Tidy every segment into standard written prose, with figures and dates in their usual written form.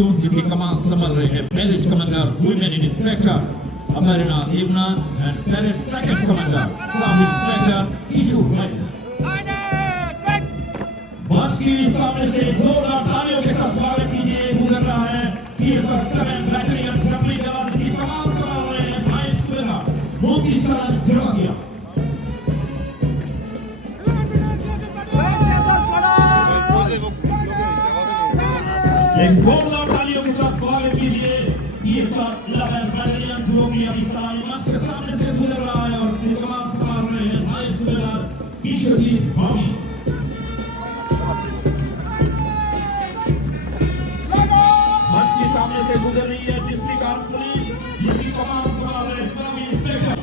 Platoon जिसकी कमान संभाल रहे हैं पैरेज कमांडर वुमेन इंस्पेक्टर अमरना इब्ना and parade second commander sub inspector इशू बस की सामने से जोरदार तालियों के साथ स्वागत कीजिए। गुजर रहा है PSR 7 बैटलियन जंगली जवान की कमान संभाल रहे हैं भाई सुलेहा मोती शरण जवागिया। एक जोरदार तालियों के साथ स्वागत कीजिए। PSR 11 बैटलियन जवागिया की सलामी मंच के सामने से गुजर रहा है और इसकी कमान संभाल रहे हैं भाई सुलेहा ईश्वरी भावी। सामने से गुजर रही है डिस्ट्रिक्ट आर्म पुलिस जिसकी कमान संभाल रहे सब इंस्पेक्टर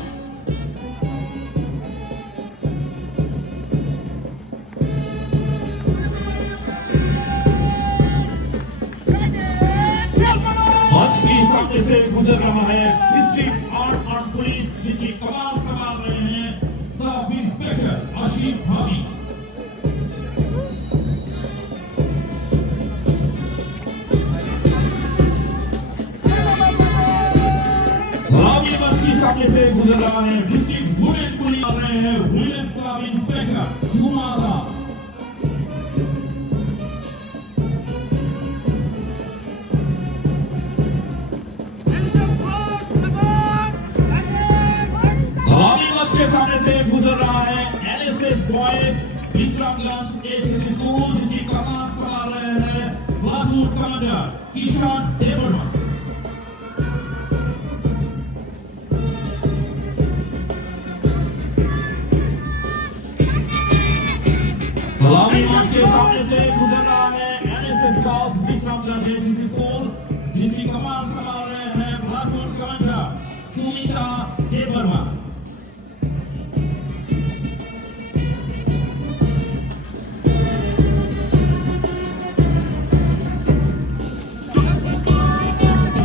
मंच की सामने से गुजर रहा है डिस्ट्रिक्ट आर्म पुलिस जिसकी कमान संभाल रहे हैं सब इंस्पेक्टर आशिफ भावी। सामने से गुजर रहा है डिस्ट्रिक्ट वुमेन पुलिस आ रहे हैं वुमेन सब इंस्पेक्टर झुमा दास। सलामी मंच के सामने से गुजर रहा है NSS boys Vishramganj HS school जिसकी कमान संभाल रहे हैं प्लाटून कमांडर ईशान देवर्मा। सलामी मंच के सामने से गुजर रहा है NSS girls Vishramganj HS school जिसकी कमान संभाल रहे हैं platoon commander Sumita Debbarma.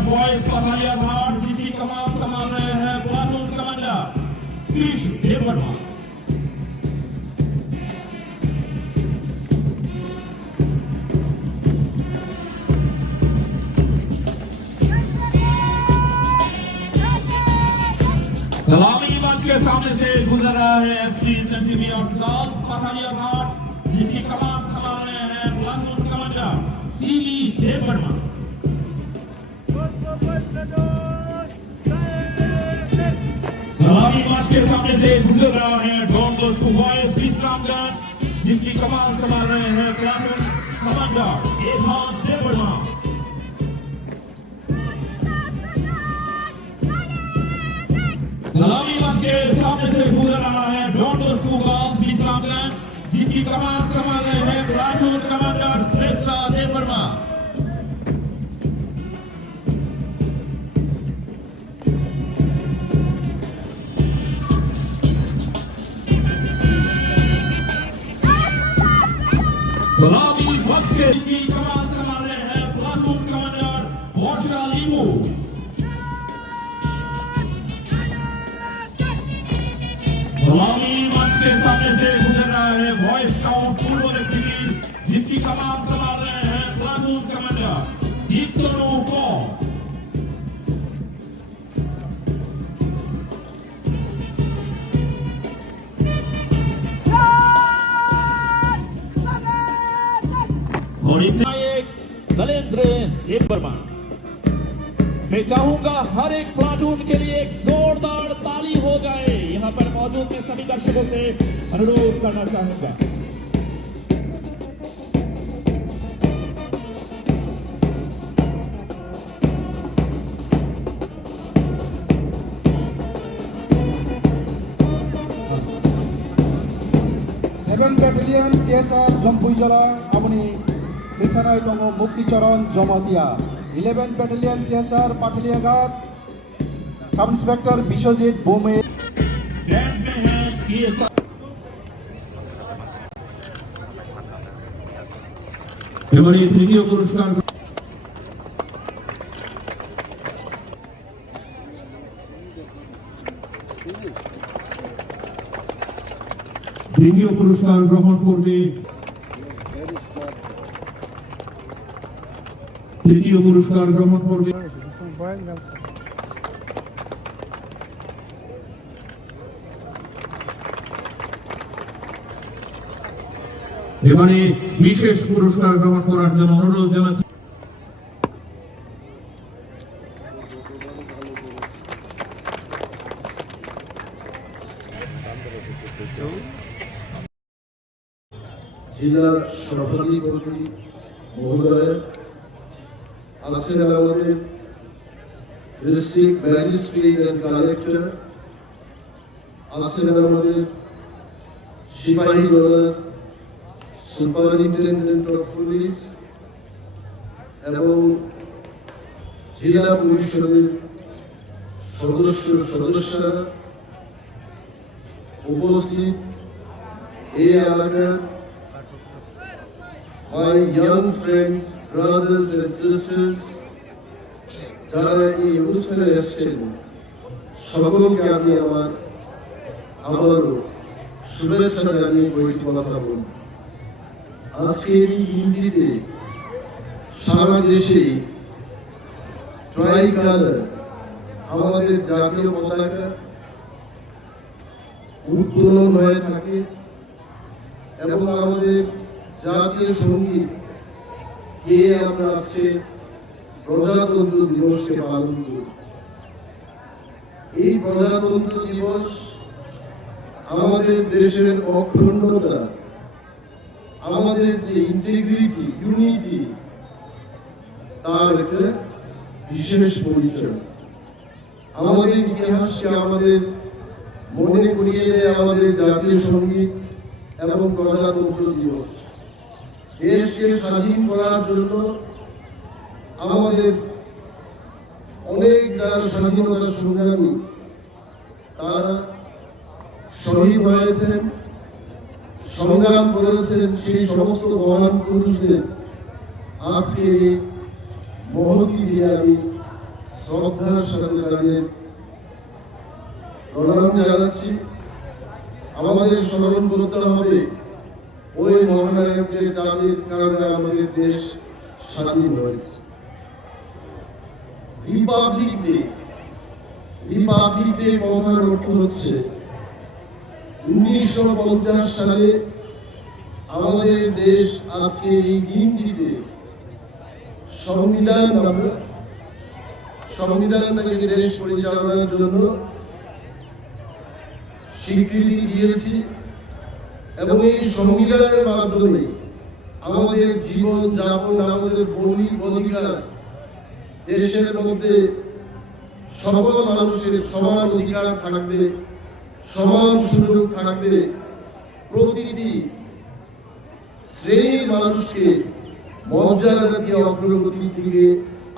Boys Paharia Ghat जिसकी कमान संभाल रहे हैं प्लाटून कमांडर पीयूष देवर्मा। सलामी मंच के सामने से गुजर रहा है एसपी एसएनटीबी गर्ल्स पहाड़िया घाट जिसकी कमान संभाल रहे हैं प्लाटून कमांडर सीवी देवर्मा। सलामी मंच के सामने से गुजर रहा है डॉन बॉस्को बॉयज विश्रामगंज जिसकी कमान संभाल रहे हैं प्लाटून कमांडर एभान देवर्मा। सलामी मंच के सामने से गुजर रहा है डॉन बॉस्को गर्ल्स विश्रामगंज जिसकी कमान संभाल रहे हैं प्लाटून कमांडर श्रेष्ठा देवर्मा। सलामी मंच के जिसकी कमान संभाल रहे हैं प्लाटून कमांडर वर्षा लिंबू। सलामी मंच के सामने से गुजर रहा है बॉय स्काउट पूर्व रेस्क्यू जिसकी कमान संभाल रहे हैं प्लाटून कमांडर दीप्तनु को। और इतना एक नरेंद्र देवर्मा। मैं चाहूंगा हर एक प्लाटून के लिए एक जोरदार ताली हो जाए। यहाँ पर मौजूद मैं सभी दर्शकों से अनुरोध करना चाहूंगा। सेभेन बैटेलियन PSR जम्पुइजरा अपनी लेखनाय दङ मुक्तिचरण जमतिया। 11 battalion PSR पाटलियाघाट sub inspector Vishwajeet बोमे। এবারে তৃতীয় পুরস্কার গ্রহণ করবে তৃতীয় পুরস্কার গ্রহণ করবে এবারে বিশেষ পুরস্কার গ্রহণ করার জন্য অনুরোধ জানাচ্ছি জেলা সভাধিপতি মহোদয় আছেন, আমাদের ডিস্ট্রিক্ট ম্যাজিস্ট্রেট এন্ড কালেক্টর আছেন, আমাদের সিপাহী জেলার সুপারিনটেন্ডেন্ট অফ পুলিশ এবং জেলা পরিষদের সদস্যরা উপস্থিত এই এলাকার my young friends, brothers and sisters, যারা এই অনুষ্ঠানে এসেছেন সকলকে আমি আবারও শুভেচ্ছা জানিয়ে কয়েকটি কথা বলব। আজকের এই দিনটিতে সারা দেশে ট্রাই কালার আমাদের জাতীয় পতাকা উত্তোলন হয়ে থাকে এবং আমাদের জাতীয় সঙ্গীত গেয়ে আমরা আজকে প্রজাতন্ত্র দিবসকে পালন করি। এই প্রজাতন্ত্র দিবস আমাদের দেশের অখণ্ডতা, আমাদের যে ইন্টিগ্রিটি, ইউনিটি, তার একটা বিশেষ পরিচয়। আমাদের ইতিহাসকে আমাদের মনে করিয়ে দেয় আমাদের জাতীয় সঙ্গীত এবং প্রজাতন্ত্র দিবস। দেশকে স্বাধীন করার জন্য আমাদের অনেক যারা স্বাধীনতা সংগ্রামী তারা শহীদ হয়েছেন, সংগ্রাম করেছেন, সেই সমস্ত মহান পুরুষদের আজকে এই মহতি দিয়ে আমি শ্রদ্ধার সাথে তাদের প্রণাম জানাচ্ছি। আমাদের স্মরণ করতে হবে ওই মহানায়কদের যাদের কারণে আমাদের দেশ স্বাধীন হয়েছে। রিপাবলিক ডে কথার অর্থ হচ্ছে 1950 সালে আমাদের দেশ আজকে এই দিনটিতে সংবিধানটাকে দেশ পরিচালনার জন্য স্বীকৃতি দিয়েছি এবং এই সংবিধানের মাধ্যমে আমাদের জীবন যাপন, আমাদের মৌলিক অধিকার, দেশের মধ্যে সকল মানুষের সমান অধিকার থাকবে, সমান সুযোগ থাকবে, প্রতিটি শ্রেণীর মানুষকে মর্যাদা দিয়ে অগ্রগতির দিকে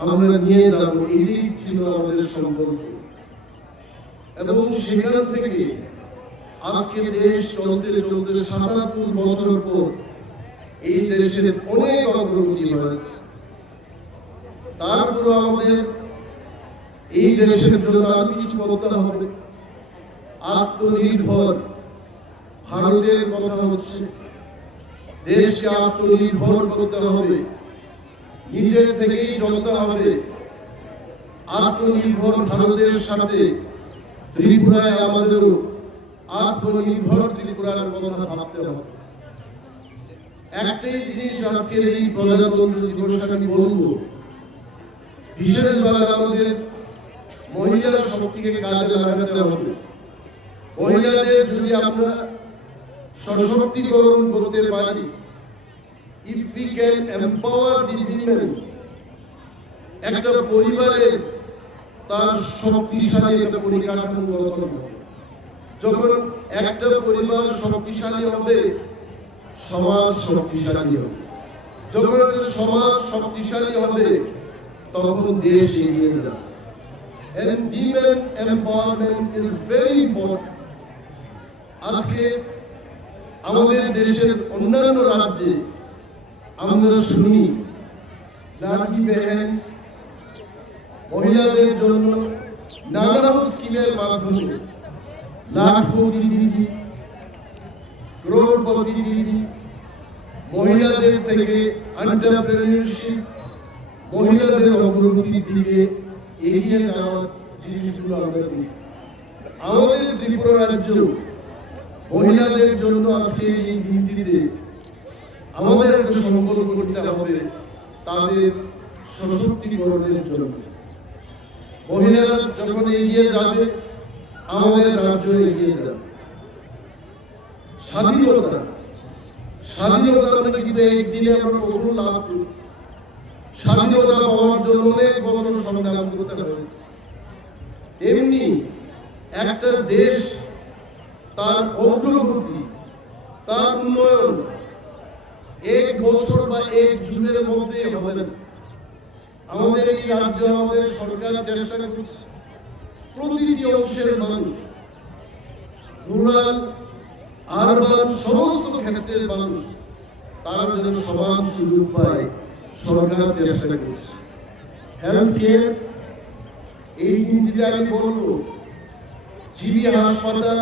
আমরা নিয়ে যাব, এটাই ছিল আমাদের সংকল্প। এবং সেখান থেকে আজকে দেশ চলতে চলতে ৭৭ বছর পর এই দেশের অনেক অগ্রগতি হয়েছে। তারপর আমাদের এই দেশের জন্য আর কিছু করতে হবে। আত্মনির্ভর ভারতের কথা হচ্ছে, দেশকে আত্মনির্ভর করতে হবে, নিজের থেকেই চলতে হবে। আত্মনির্ভর ভারতের সাথে ত্রিপুরায় আমাদেরও আত্মনির্ভর ত্রিপুরার কথা ভাবতে হবে। একটাই জিনিস আজকের এই প্রজাতন্ত্র দিবসে আমি বলবো, বিশেষভাবে আমাদের মহিলা শক্তিকে কাজে লাগাতে হবে। মহিলাদের যদি আমরা সশক্তিকরণ করতে পারি, if we can empower the women, একটা পরিবারের তার শক্তিশালী একটা পরিকাঠামো গঠন হবে। যখন একটা পরিবার শক্তিশালী হবে, সমাজ শক্তিশালী হবে। যখন সমাজ শক্তিশালী হবে, তখন দেশ এগিয়ে যাবে। And women empowerment is very important. আজকে আমাদের দেশের অন্যান্য রাজ্যে আমরা শুনি লাডকি বেহেন মহিলাদের জন্য নানা স্কিমের মাধ্যমে লাখপতি দিদি, করোড়পতি দিদি, মহিলাদের থেকে এন্টারপ্রেনিয়রশিপ, মহিলাদের অগ্রগতির দিকে এগিয়ে যাওয়ার জিনিসগুলো আমরা দেখি। আমাদের ত্রিপুরা রাজ্য মহিলাদের জন্য আজকে এই দিনটিতে আমাদের একটা সংকল্প করতে হবে তাদের সশক্তিকরণের জন্য। মহিলারা যখন এগিয়ে যাবে আমাদের রাজ্য এগিয়ে যাবে। স্বাধীনতা আমরা কিন্তু একদিনে আমরা কখনো লাভ করি। স্বাধীনতা পাওয়ার জন্য অনেক বছর সংগ্রাম করতে হয়েছে। এমনি একটা দেশ তার অগ্রগতি, তার উন্নয়ন এক বছর বা এক যুগের মধ্যে হবে না। আমাদের এই রাজ্য, আমাদের সরকার চেষ্টা করছে প্রতিটি অংশের মানুষ, রুরাল, আরবান, সমস্ত ক্ষেত্রের মানুষ তারা যেন সমান সুযোগ পায়, সরকার চেষ্টা করছে। হেলথ কেয়ার, এই দিনটিতে আমি বলবো জিবি হাসপাতাল,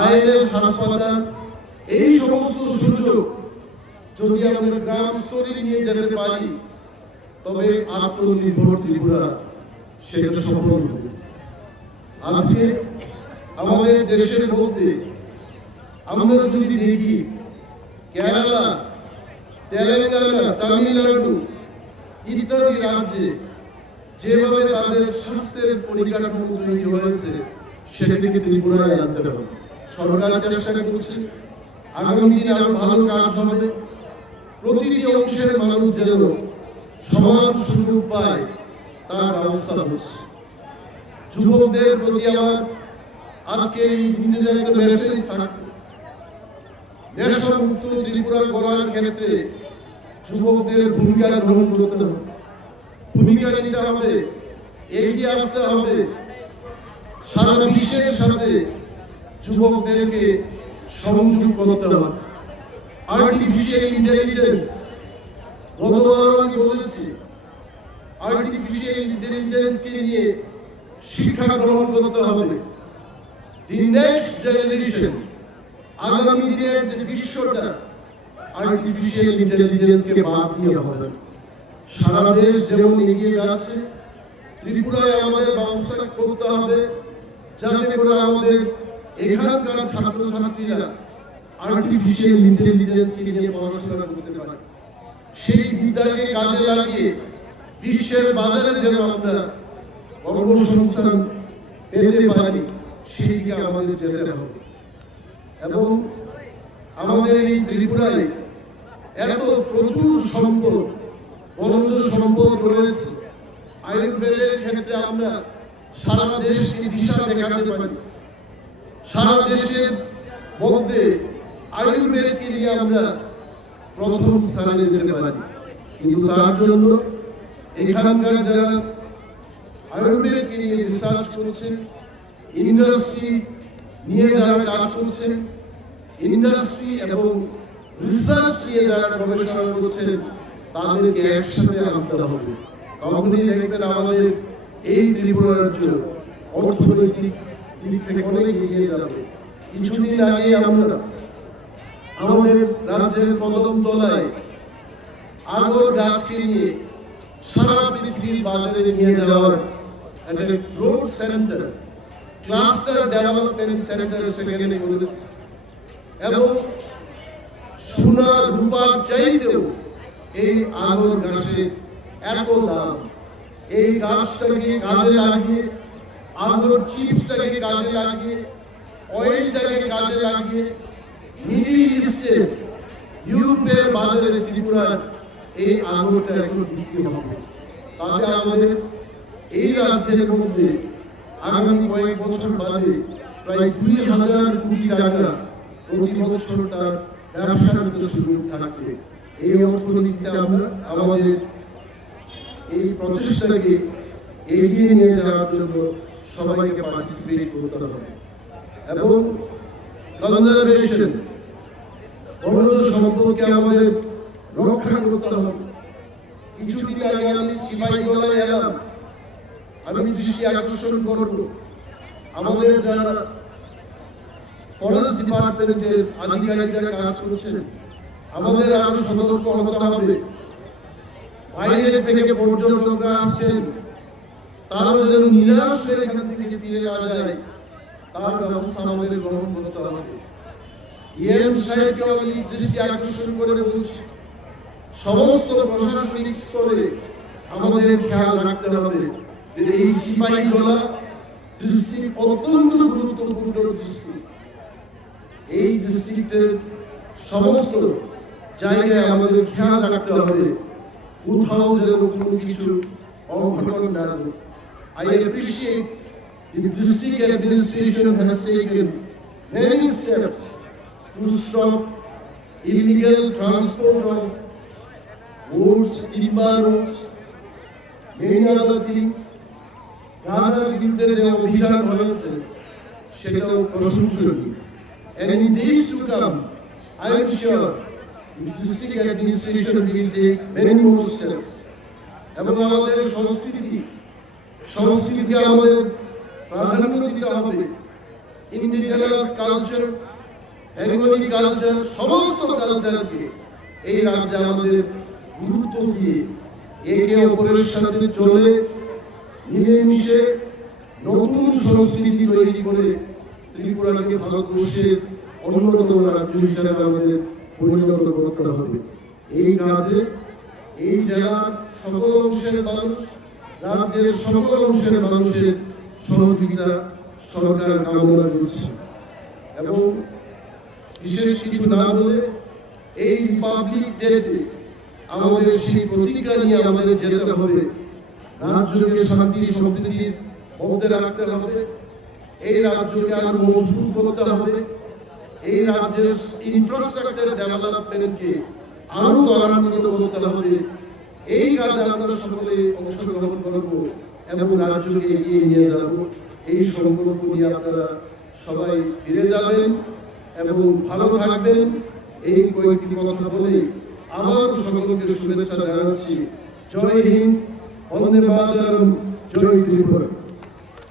আইএলএস হাসপাতাল, এই সমস্ত সুযোগ যদি আমরা গ্রাম স্তরে নিয়ে যেতে পারি তবে আত্মনির্ভর ত্রিপুরা সেটা সফল হবে। আজকে আমাদের দেশের মধ্যে আমরা যদি দেখি কেরালা, তেলেঙ্গানা, তামিলনাড়ু ইত্যাদি রাজ্যে যেভাবে তাদের স্বাস্থ্যের পরিকাঠামো তৈরি হয়েছে সেটাকে ত্রিপুরায় আনতে হবে। সরকার চেষ্টা করছে, আগামী দিনে আরো ভালো কাজ হবে। প্রতিটি অংশের মানুষ যেন সমান সুযোগ পায় তার ব্যবস্থা হচ্ছে। যুবকদের প্রতি আমার আজকে এই দিনে একটা মেসেজ থাকবে, নেশামুক্ত ত্রিপুরা গড়ার ক্ষেত্রে যুবকদের ভূমিকা গ্রহণ করতে হবে, ভূমিকা নিতে হবে, এগিয়ে আসতে হবে। সারা বিশ্বের সাথে যুবকদেরকে সংযোগ করতে হবে। আর্টিফিশিয়াল ইন্টেলিজেন্স, গতবার আমি বলেছি, আর্টিফিশিয়াল ইন্টেলিজেন্সকে নিয়ে শিক্ষা গ্রহণ করতে হবে। দি নেক্সট জেনারেশন, আগামী দিনের যে বিশ্বটা আর্টিফিশিয়াল ইন্টেলিজেন্সকে বাদ দিয়ে হবে। সারা দেশ যেমন এগিয়ে যাচ্ছে, ত্রিপুরায় আমাদের ব্যবস্থা করতে হবে যাতে করে আমাদের এখানকার ছাত্রছাত্রীরা আর্টিফিশিয়াল ইন্টেলিজেন্সকে নিয়ে পড়াশোনা করতে পারে। সেই বিদ্যাকে কাজে লাগিয়ে বিশ্বের বাজারে যেন আমরা কর্মসংস্থান পেতে পারি সেই দিকে আমাদের যেতে হবে। এবং আমাদের এই ত্রিপুরায় এত প্রচুর সম্পদ, বনজ সম্পদ রয়েছে। আয়ুর্বেদের ক্ষেত্রে আমরা সারা দেশকে দিশা দেখাতে পারি। সারা দেশের মধ্যে আয়ুর্বেদকে নিয়ে আমরা প্রথম স্থানে যেতে পারি, কিন্তু তার জন্য এখানকার যারা আয়ুর্বেদকে নিয়ে রিসার্চ করছেন, ইন্ডাস্ট্রি নিয়ে যারা কাজ করছেন, ইন্ডাস্ট্রি এবং রিসার্চ নিয়ে যারা গবেষণা করছেন তাদেরকে একসাথে আনতে হবে। তখনই দেখবেন আমাদের এই ত্রিপুরা রাজ্য অর্থনৈতিক দিক থেকে অনেক এগিয়ে যাবে। কিছুদিন আগে আমরা আমাদের রাজ্যের কদমতলায় আগর গাছকে নিয়ে সারা পৃথিবীর বাজারে নিয়ে যাওয়ার একটা growth centre, cluster development centre সেখানে করেছে। এবং সোনা রূপার চাইতেও এই আগর গাছে এত দাম। এই গাছটাকে কাজে লাগিয়ে, আগর চিপসটাকে কাজে লাগিয়ে, অয়েলটাকে কাজে লাগিয়ে মিডিল ইস্টের, ইউরোপের বাজারে ত্রিপুরার এই আগরটা এখন বিক্রি হবে। তাতে আমাদের এই রাজ্যের মধ্যে আগামী কয়েক বছর বাদে প্রায় ২,০০০ কোটি টাকা প্রতি বছর তার ব্যবসার সুযোগ থাকবে। এই অর্থনীতিতে আমরা আমাদের এই প্রচেষ্টাকে এগিয়ে নিয়ে যাওয়ার জন্য সবাইকে পার্টিসিপেট করতে হবে। এবং কনজারভেশন, বনজ সম্পদকে আমাদের রক্ষা করতে হবে। কিছুদিন আগে আমি সিপাহীজলায় এলাম। আমি দৃষ্টি আকর্ষণ করব, আমাদের যারা ফরেস্ট ডিপার্টমেন্টের আধিকারিকরা কাজ করছেন, আমাদের আরো সতর্ক হতে হবে। বাইরে থেকে পর্যটকরা আসছেন, তারা যেন নিরাশ হয়ে এখান থেকে ফিরে না যায়, তার ব্যবস্থা আমাদের গ্রহণ করতে হবে। ইএম সাহেবকে আমি দৃষ্টি আকর্ষণ করে বলছি, সমস্ত প্রশাসনিক স্তরে আমাদের খেয়াল রাখতে হবে যে এই সিপাহীজলা ডিস্ট্রিক্ট অত্যন্ত গুরুত্বপূর্ণ ডিস্ট্রিক্ট। এই ডিস্ট্রিক্টের সমস্ত জায়গায় আমাদের খেয়াল রাখতে হবে কোথাও যেন কোনো কিছু অঘটন না ঘটে। I appreciate the district administration has taken many steps to stop illegal transport of goods, timber roads, many other things. গাঁজার বিরুদ্ধে যে অভিযান হয়েছে সেটাও প্রশংসনীয়। And in days to come, I am sure the district administration will take many more steps. এবং আমাদের সংস্কৃতি আমাদের প্রাধান্য দিতে হবে। ইন্ডিজিনাস কালচার, বেঙ্গলি কালচার, সমস্ত কালচারকে এই রাজ্যে আমাদের গুরুত্ব দিয়ে একে অপরের সাথে চলে মিলেমিশে নতুন সংস্কৃতি তৈরি করে ত্রিপুরাকে ভারতবর্ষের অন্যতম রাজ্য হিসাবে আমাদের পরিণত করতে হবে। এই কাজে এই জেলার সকল অংশের মানুষ, রাজ্যের সকল অংশের মানুষের সহযোগিতা সরকার কামনা করছে। এবং বিশেষ কিছু না বলে এই রিপাবলিক ডেতে আমাদের সেই প্রতিজ্ঞা নিয়ে আমাদের যেতে হবে। রাজ্যকে শান্তি সমৃদ্ধির মধ্যে রাখতে হবে, এই রাজ্যকে আরো মজবুত করতে হবে, এই রাজ্যের ইনফ্রাস্ট্রাকচার ডেভেলপমেন্টকে আরো ত্বরান্বিত করতে হবে। এই কাজে আমরা সকলে অংশগ্রহণ করব এবং রাজ্যকে এগিয়ে নিয়ে যাব। এই সংকল্প নিয়ে আপনারা সবাই ফিরে যাবেন এবং ভালো থাকবেন। এই কয়েকটি কথা বলে আবার সকলকে শুভেচ্ছা জানাচ্ছি। জয় হিন্দ, বন্দে মাতরম, জয় ত্রিপুরা।